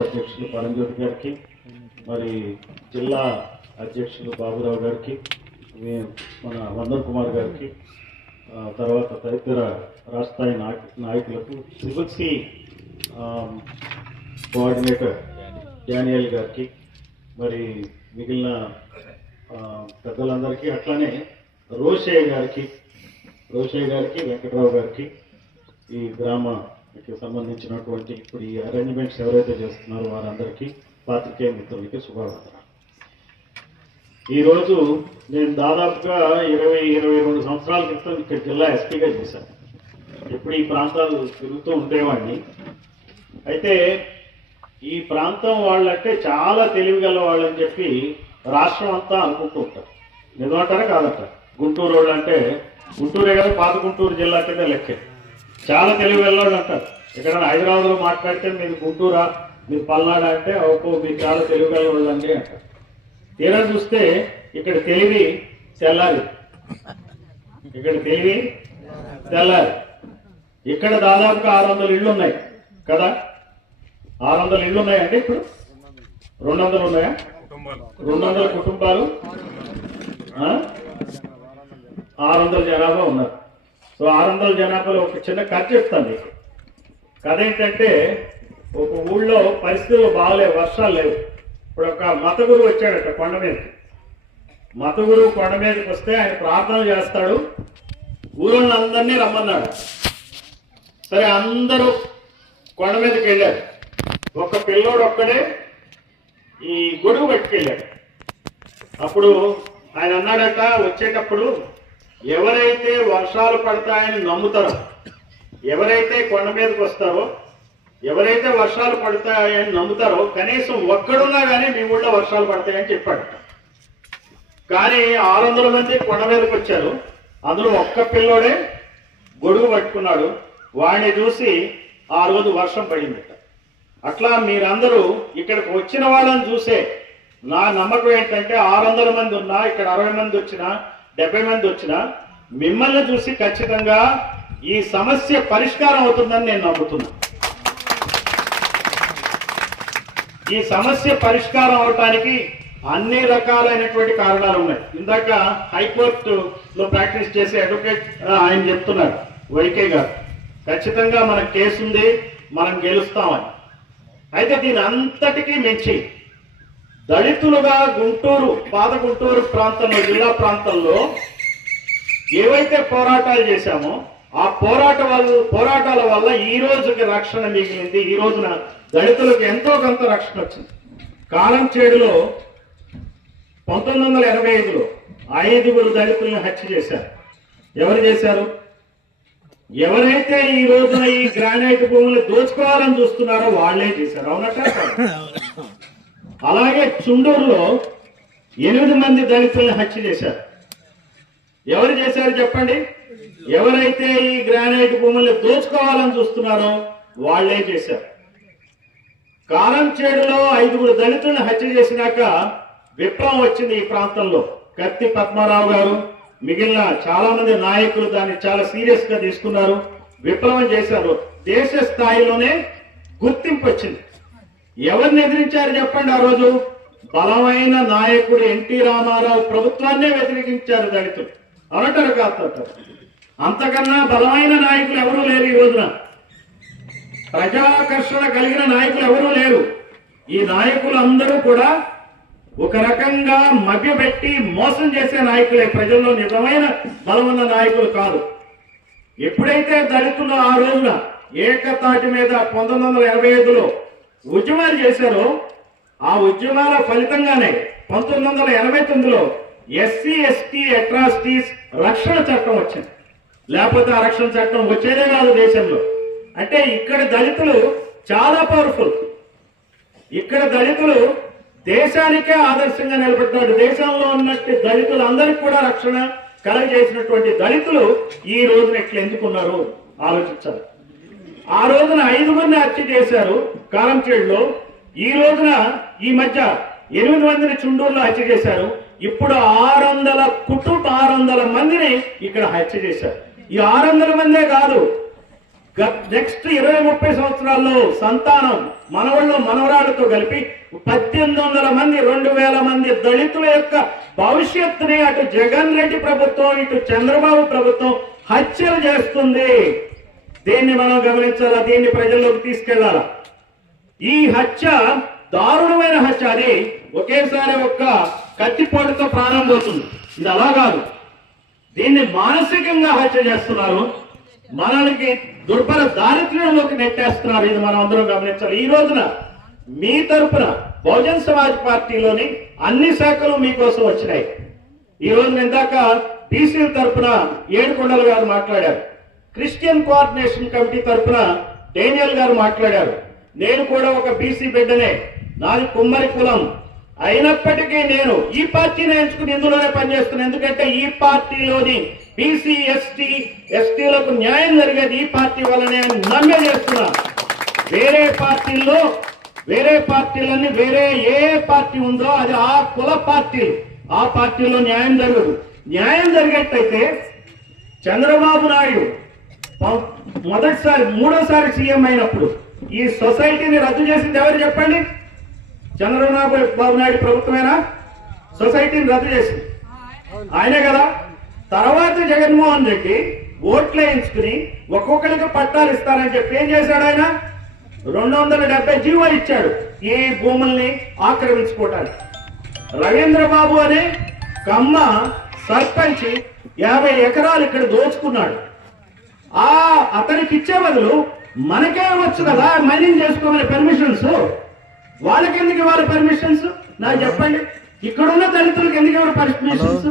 అధ్యక్షులు పరంజ్యోతి గారికి మరి జిల్లా అధ్యక్షులు బాబురావు గారికి మన వందన్ కుమార్ గారికి తర్వాత తదితర రాష్ట్రాయి నాయకులకు ట్రిపుల్ సి కోఆర్డినేటర్ డానియల్ గారికి మరి మిగిలిన పెద్దలందరికీ అట్లానే రోషయ్య గారికి రోషయ్య గారికి వెంకట్రావు గారికి ఈ గ్రామ గ్రామకి సంబంధించినటువంటి ఇప్పుడు ఈ అరేంజ్మెంట్స్ ఎవరైతే చేస్తున్నారో వారందరికీ పాత్రికేయ మిత్రులకి శుభావందనాలు ఈరోజు నేను దాదాపుగా ఇరవై ఇరవై రెండు సంవత్సరాల క్రితం ఇక్కడ జిల్లా ఎస్పీగా చేశాను. ఇప్పుడు ఈ ప్రాంతాలు తిరుగుతూ ఉండేవాడిని. అయితే ఈ ప్రాంతం వాళ్ళంటే చాలా తెలివిగల వాళ్ళని చెప్పి రాష్ట్రం అంతా అనుకుంటూ ఉంటారు. నిజమంటారా కాదంటారు? గుంటూరు వాళ్ళు అంటే గుంటూరే కదా పాత గుంటూరు జిల్లా కింద లెక్కే. చాలా తెలివి వెళ్ళాడు అంటారు. ఇక్కడ హైదరాబాద్లో మాట్లాడితే మీరు గుంటూరా మీరు పల్నాడు అంటే ఓపో మీరు చాలా తెలివిగల వాళ్ళు అండి అంటారు. తీరా చూస్తే ఇక్కడ తెలివి తెల్లాలి ఇక్కడ తెలివి తెల్లాలి ఇక్కడ దాదాపుగా ఆరు వందల ఇళ్ళు ఉన్నాయి కదా? ఆరు వందల ఇళ్ళు ఉన్నాయండి ఇప్పుడు? రెండు వందలు ఉన్నాయా? రెండు వందల కుటుంబాలు. ఆరు వందల జనాభా ఉన్నారు. సో ఆరు వందల జనాభాలో ఒక చిన్న కథ చెప్తాను మీకు. కథ ఏంటంటే ఒక ఊళ్ళో పరిస్థితులు బాగలేవు వర్షాలు లేవు. ఇప్పుడు ఒక మత గురువు వచ్చాడట కొండ మీదకి. మత గురువు కొండ మీదకి వస్తే ఆయన ప్రార్థన చేస్తాడు. ఊరోళ్ళందరినీ రమ్మన్నాడు. సరే అందరూ కొండ మీదకి వెళ్ళారు. ఒక పిల్లోడు ఒక్కడే ఈ గొడుగు పట్టుకెళ్ళాడు. అప్పుడు ఆయన అన్నాడట వచ్చేటప్పుడు ఎవరైతే వర్షాలు పడతాయని నమ్ముతారో ఎవరైతే కొండ మీదకి వస్తారో ఎవరైతే వర్షాలు పడతాయని నమ్ముతారో కనీసం ఒక్కడున్నా కానీ మీ ఊళ్ళో వర్షాలు పడతాయని చెప్పాడు. కానీ ఆరు వందల మంది కొండ మీదకి వచ్చారు. అందులో ఒక్క పిల్లోడే గొడుగు పట్టుకున్నాడు. వాడిని చూసి ఆ రోజు వర్షం పడిందట. అట్లా మీరందరూ ఇక్కడికి వచ్చిన వాళ్ళని చూసే నా నమ్మకం ఏంటంటే ఆరు వందల మంది ఉన్నా ఇక్కడ అరవై మంది వచ్చినా డెబ్బై మంది వచ్చినా మిమ్మల్ని చూసి ఖచ్చితంగా ఈ సమస్య పరిష్కారం అవుతుందని నేను నమ్ముతున్నా. ఈ సమస్య పరిష్కారం అవటానికి అన్ని రకాలైనటువంటి కారణాలు ఉన్నాయి. ఇందాక హైకోర్టు లో ప్రాక్టీస్ చేసే అడ్వకేట్ ఆయన చెప్తున్నారు వైకే గారు. ఖచ్చితంగా మన కేసు ఉంది మనం గెలుస్తామని. అయితే దీని అంతటికీ మించి దళితులుగా గుంటూరు పాత గుంటూరు ప్రాంతంలో జిల్లా ప్రాంతంలో ఏవైతే పోరాటాలు చేశామో ఆ పోరాట వల్ల పోరాటాల వల్ల ఈ రోజుకి రక్షణ మిగిలింది. ఈ రోజున దళితులకు ఎంతో కొంత రక్షణ వచ్చింది. కాలం చేడులో పంతొమ్మిది వందల ఎనభై ఐదులో ఐదుగురు దళితులను హత్య చేశారు. ఎవరు చేశారు? ఎవరైతే ఈ రోజున ఈ గ్రానైట్ భూములు దోచుకోవాలని చూస్తున్నారో వాళ్ళే చేశారు. అవునట్లే అలాగే చుండూరులో ఎనిమిది మంది దళితులను హత్య చేశారు. ఎవరు చేశారు చెప్పండి? ఎవరైతే ఈ గ్రానైట్ భూముల్ని దోచుకోవాలని చూస్తున్నారో వాళ్ళే చేశారు. కారంచేడులో ఐదుగురు దళితులను హత్య చేసినాక విప్లవం వచ్చింది ఈ ప్రాంతంలో. కత్తి పద్మారావు గారు మిగిలిన చాలా మంది నాయకులు దాన్ని చాలా సీరియస్గా తీసుకున్నారు. విప్లవం చేశారు. దేశ స్థాయిలోనే గుర్తింపు వచ్చింది. ఎవరిని ఎదిరించారు చెప్పండి ఆ రోజు? బలమైన నాయకుడు ఎన్టీ రామారావు ప్రభుత్వాన్నే వ్యతిరేకించారు దళితులు. అనటారు కాదు అంతకన్నా బలమైన నాయకులు ఎవరూ లేరు ఈ రోజున. ప్రజాకర్షణ కలిగిన నాయకులు ఎవరూ లేరు. ఈ నాయకులు అందరూ కూడా ఒక రకంగా మభ్యపెట్టి మోసం చేసే నాయకులే. ప్రజల్లో నిజమైన బలమున్న నాయకులు కాదు. ఎప్పుడైతే దళితులు ఆ రోజున ఏకతాటి మీద పంతొమ్మిది వందల ఎనభై ఐదులో ఉద్యమాలు చేశారో. ఆ ఉద్యమాల ఫలితంగానే పంతొమ్మిది వందల ఎనభై తొమ్మిదిలో ఎస్సీ ఎస్టీ అట్రాసిటీస్ రక్షణ చట్టం వచ్చింది. లేకపోతే ఆ రక్షణ చట్టం వచ్చేదే కాదు దేశంలో. అంటే ఇక్కడ దళితులు చాలా పవర్ఫుల్ ఇక్కడ దళితులు దేశానికే ఆదర్శంగా నిలబెట్టాడు దేశంలో ఉన్నట్టు దళితులు కూడా రక్షణ కలగజేసినటువంటి దళితులు ఈ రోజున ఎట్లా ఎందుకున్నారు? ఆలోచించాలి. ఆ రోజున ఐదుగురిని హత్య చేశారు కాలంచేడులో ఈ రోజున ఈ మధ్య ఎనిమిది మందిని చుండూరులో హత్య చేశారు. ఇప్పుడు ఆరు వందల కుటుంబ ఆరు వందల మందిని ఇక్కడ హత్య చేశారు. ఈ ఆరు వందల మందే కాదు నెక్స్ట్ ఇరవై ముప్పై సంవత్సరాల్లో సంతానం మనవాళ్ళు మనవరాళ్ళతో కలిపి పద్దెనిమిది వందల మంది రెండు వేల మంది దళితుల యొక్క భవిష్యత్తుని అటు జగన్ రెడ్డి ప్రభుత్వం ఇటు చంద్రబాబు ప్రభుత్వం హత్యలు చేస్తుంది. దీన్ని మనం గమనించాలా? దీన్ని ప్రజల్లోకి తీసుకెళ్ళాలా? ఈ హత్య దారుణమైన హత్య అది. ఒకేసారి ఒక్క కత్తిపోటుతో ప్రాణం పోతుంది. ఇది అలా కాదు. దీన్ని మానసికంగా హత్య చేస్తున్నారు. మనల్ని దుర్బల దారిద్ర్యంలోకి నెట్టేస్తున్నారు. ఇది మనం అందరం గమనించాలి. ఈ రోజున మీ తరపున బహుజన్ సమాజ్ పార్టీలోని అన్ని శాఖలు మీకోసం వచ్చినాయి. ఈ రోజున ఇందాక బీసీల తరపున ఏడుకొండలు గారు మాట్లాడారు. క్రిస్టియన్ కోఆర్డినేషన్ కమిటీ తరపున డేనియల్ గారు మాట్లాడారు. నేను కూడా ఒక బీసీ బిడ్డనే. నాది కుమ్మరి కులం. అయినప్పటికీ నేను ఈ పార్టీని ఎంచుకుని ఇందులోనే పనిచేస్తున్నాను ఎందుకంటే ఈ పార్టీలోని బీసీ ఎస్టీ ఎస్టీలకు న్యాయం జరిగేది ఈ పార్టీ వల్లనే నేను నమ్మే చేస్తున్నా. వేరే పార్టీల్లో వేరే పార్టీలన్నీ వేరే ఏ పార్టీ ఉందో అది ఆ కుల పార్టీ ఆ పార్టీలో న్యాయం జరగదు. న్యాయం జరిగేటైతే చంద్రబాబు నాయుడు మొదటిసారి మూడోసారి సీఎం అయినప్పుడు ఈ సొసైటీని రద్దు చేసింది ఎవరు చెప్పండి? చంద్రబాబు బాబు నాయుడు ప్రభుత్వమేనా? సొసైటీని రద్దు చేసింది. ఆయనే కదా. తర్వాత జగన్మోహన్ రెడ్డి ఓట్లు వేయించుకుని ఒక్కొక్కరికి పట్టాలు ఇస్తారని చెప్పి ఏం చేశాడు ఆయన? రెండు వందల డెబ్బై జీవో ఇచ్చాడు ఈ భూముల్ని ఆక్రమించుకోవటానికి. రవీంద్ర బాబు అనే కమ్మ సర్పంచ్ యాభై ఎకరాలు ఇక్కడ దోచుకున్నాడు. అతనికి ఇచ్చే బదులు మనకే వచ్చు కదా మైనింగ్ చేసుకోమని పర్మిషన్స్ వాళ్ళకి ఎందుకు ఇవ్వాలి పర్మిషన్స్ నాకు చెప్పండి. ఇక్కడున్న దళితులకు ఎందుకు ఇవ్వాలి పర్మిషన్స్